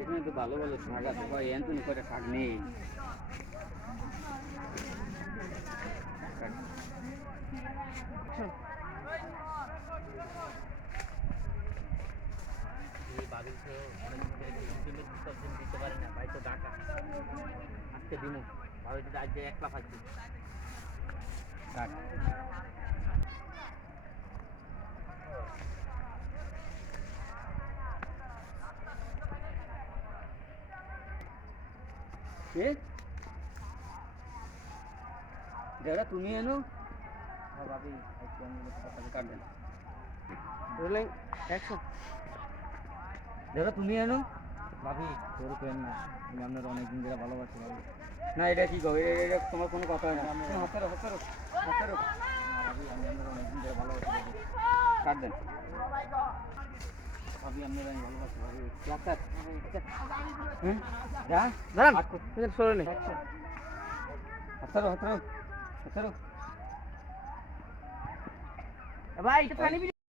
এখানে তো ভালো ভালো শাক আছে ভাই, এনতুনি করে শাক নেই। দিতে পারে না ভাই, তো ঢাকা আজকে দিমু ভাই, আজকে 1 লাখ আছে কাট। দাদা তুমি এনো ভাবি কাটবেন দাদা তুমি এনো ভাবি, তোর পেন না, আমি আপনার অনেকদিন ধরে ভালোবাসি ভাবি। না এটা কি কবে, এটা তোমার কোনো কথা হয় না। হাতেরো হাতেরো হাতেরো ভাবি, আমি আপনার অনেকদিন ধরে ভালোবাসি ভাবি, কাটবেন ভাবি, আপনার আমি ভালোবাসি ভাবি। ডাক্তার যা দাঁড়ান সরে নেই, হাতেরো হাতেরো হাতেরো ভাই, এটা পানি